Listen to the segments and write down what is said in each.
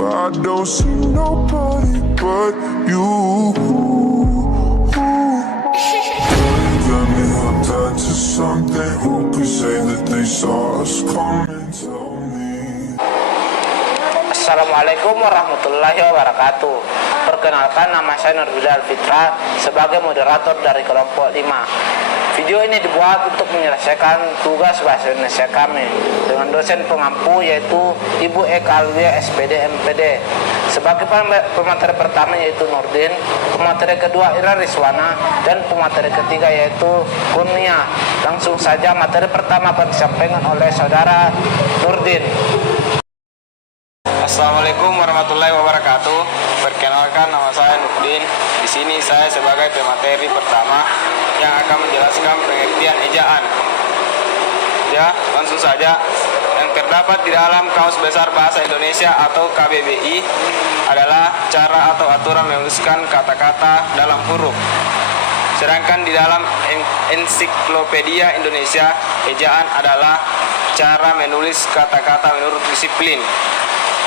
I don't see nobody but you. Got me hooked on to something. Who could say that they saw us coming? Tell me. Assalamualaikum warahmatullahi wabarakatuh. Perkenalkan, nama saya Nurhudal Fitra sebagai moderator dari kelompok 5. Video ini dibuat untuk menyelesaikan tugas bahasa Indonesia kami dengan dosen pengampu yaitu Ibu Eka Alwia SPD MPD. Sebagai pemateri pertama yaitu Nurdin, pemateri kedua Ira Rizwana, dan pemateri ketiga yaitu Kurnia. Langsung saja materi pertama akan disampaikan oleh saudara Nurdin. Assalamualaikum warahmatullahi wabarakatuh. Perkenalkan, nama saya Nurdin. Di sini saya sebagai pemateri pertama yang akan menjelaskan pengertian ejaan. Ya, langsung saja. Yang terdapat di dalam Kamus Besar Bahasa Indonesia atau KBBI adalah cara atau aturan menuliskan kata-kata dalam huruf. Sedangkan di dalam Ensiklopedia Indonesia, ejaan adalah cara menulis kata-kata menurut disiplin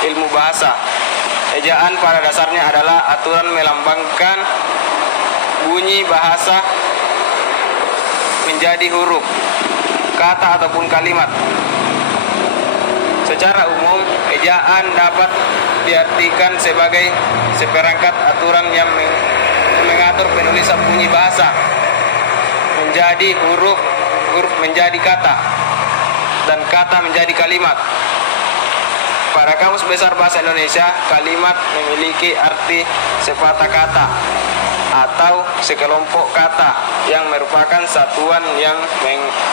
ilmu bahasa. Ejaan pada dasarnya adalah aturan melambangkan bunyi bahasa menjadi huruf, kata ataupun kalimat. Secara umum, ejaan dapat diartikan sebagai seperangkat aturan yang mengatur penulisan bunyi bahasa menjadi huruf, huruf menjadi kata, dan kata menjadi kalimat. Pada Kamus Besar Bahasa Indonesia, kalimat memiliki arti sepatah kata atau sekelompok kata yang merupakan satuan yang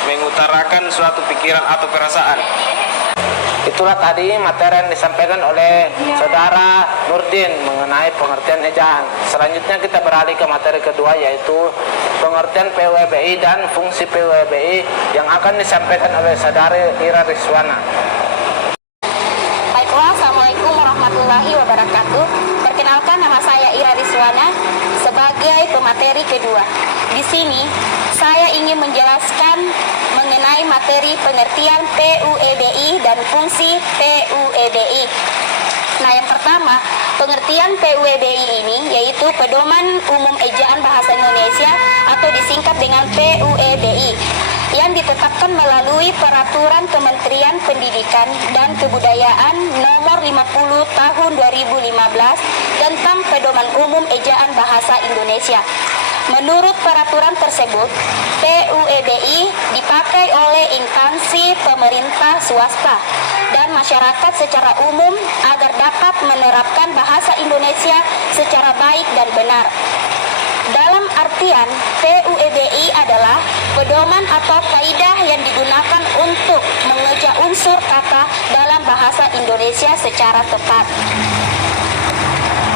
mengutarakan suatu pikiran atau perasaan. Itulah tadi materi yang disampaikan oleh saudara Nurdin mengenai pengertian ejaan. Selanjutnya kita beralih ke materi kedua yaitu pengertian PUEBI dan fungsi PUEBI yang akan disampaikan oleh saudara Ira Rizwana. Assalamualaikum warahmatullahi wabarakatuh. Perkenalkan, nama saya Ira Rizwana sebagai pemateri kedua. Di sini saya ingin menjelaskan mengenai materi pengertian PUEBI dan fungsi PUEBI. Nah, yang pertama, pengertian PUEBI ini yaitu Pedoman Umum Ejaan Bahasa Indonesia atau disingkat dengan PUEBI, yang ditetapkan melalui Peraturan Kementerian Pendidikan dan Kebudayaan Nomor 50 Tahun 2015 tentang Pedoman Umum Ejaan Bahasa Indonesia. Menurut peraturan tersebut, PUEBI dipakai oleh instansi pemerintah swasta dan masyarakat secara umum agar dapat menerapkan bahasa Indonesia secara baik dan benar. Dalam artian, PUEBI adalah pedoman atau kaidah yang digunakan untuk mengeja unsur kata dalam bahasa Indonesia secara tepat.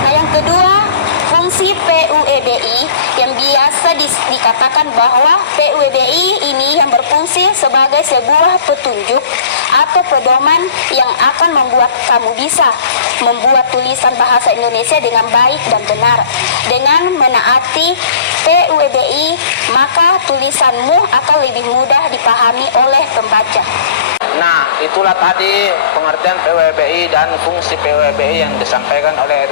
Nah, yang kedua, fungsi PUEBI yang biasa dikatakan bahwa PUEBI ini yang berfungsi sebagai sebuah petunjuk atau pedoman yang akan membuat kamu bisa membuat tulisan bahasa Indonesia dengan baik dan benar. Dengan menaati PUEBI, maka tulisanmu akan lebih mudah dipahami oleh pembaca. Nah, itulah tadi pengertian PUEBI dan fungsi PUEBI yang disampaikan oleh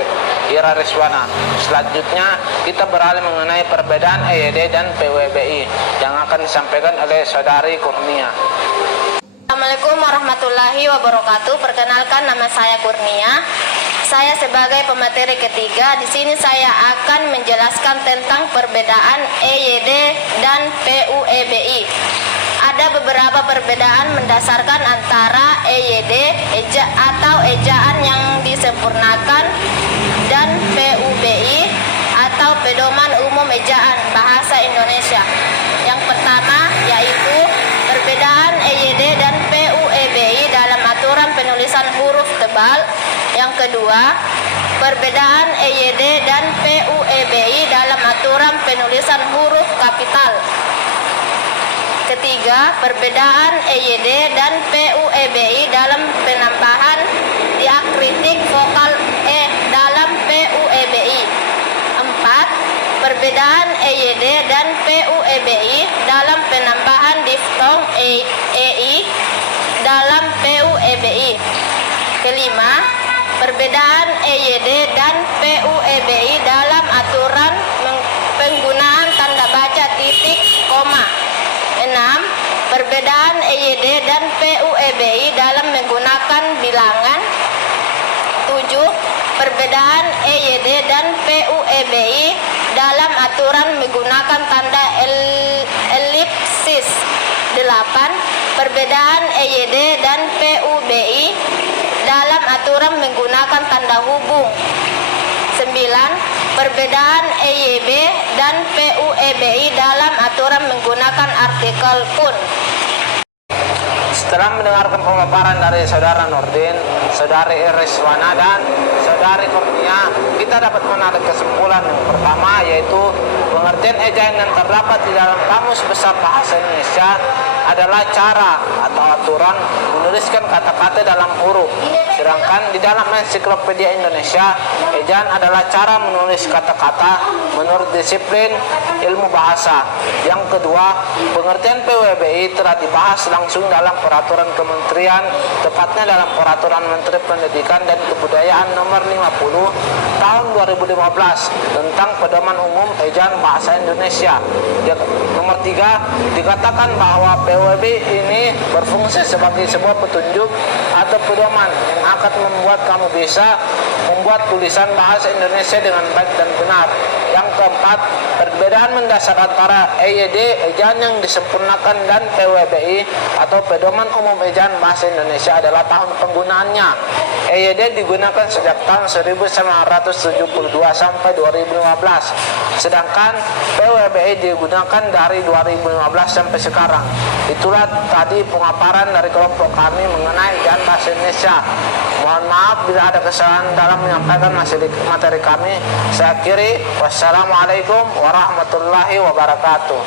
Ira Rizwana. Selanjutnya kita beralih mengenai perbedaan EYD dan PUEBI yang akan disampaikan oleh saudari Kurnia. Assalamualaikum warahmatullahi wabarakatuh. Perkenalkan, nama saya Kurnia. Saya sebagai pemateri ketiga, di sini saya akan menjelaskan tentang perbedaan EYD dan PUEBI. Ada beberapa perbedaan mendasarkan antara EYD atau ejaan yang disempurnakan dan PUBI atau Pedoman Umum Ejaan Bahasa Indonesia. Yang pertama yaitu perbedaan EYD dan PUEBI dalam aturan penulisan huruf tebal. Yang kedua, perbedaan EYD dan PUEBI dalam aturan penulisan huruf kapital. Ketiga, perbedaan EYD dan PUEBI dalam penambahan diakritik vokal E dalam PUEBI. Empat, perbedaan EYD dan PUEBI dalam penambahan diftong EI dalam PUEBI. Kelima, perbedaan perbedaan EYD dan PUEBI dalam aturan penggunaan tanda baca titik, koma. 6. Perbedaan EYD dan PUEBI dalam menggunakan bilangan. 7. Perbedaan EYD dan PUEBI dalam aturan menggunakan tanda elipsis. 8. Perbedaan EYD dan PUBI dalam aturan menggunakan tanda hubung. 9. Perbedaan EYB dan PUEBI dalam aturan menggunakan artikel kun. Setelah mendengarkan pemaparan dari Saudara Nurdin, Saudari Iriswana, dan Saudari Kurnia, kita dapat menarik kesimpulan yang pertama, yaitu pengertian ejaan yang terdapat di dalam Kamus Besar Bahasa Indonesia adalah cara atau aturan menuliskan kata-kata dalam huruf. Sedangkan di dalam Ensiklopedia Indonesia, ejaan adalah cara menulis kata-kata menurut disiplin ilmu bahasa. Yang kedua, pengertian PUEBI telah dibahas langsung dalam peraturan kementerian, tepatnya dalam peraturan Menteri Pendidikan dan Kebudayaan nomor 50 tahun 2015 tentang pedoman umum ejaan bahasa Indonesia. Nomor 3, dikatakan bahwa PUEBI ini berfungsi sebagai sebuah petunjuk atau pedoman yang akan membuat kamu bisa membuat tulisan bahasa Indonesia dengan baik dan benar. Yang keempat, perbedaan mendasar antara EYD, ejaan yang disempurnakan, dan PUEBI atau pedoman umum ejaan bahasa Indonesia adalah tahun penggunaannya. EYD digunakan sejak tahun 1972 sampai 2015, sedangkan PUEBI digunakan dari 2015 sampai sekarang. Itulah tadi pemaparan dari kelompok kami mengenai ejaan bahasa Indonesia. Mohon maaf bila ada kesalahan dalam menyampaikan materi kami. Saya akhiri. Wassalamualaikum warahmatullahi wabarakatuh.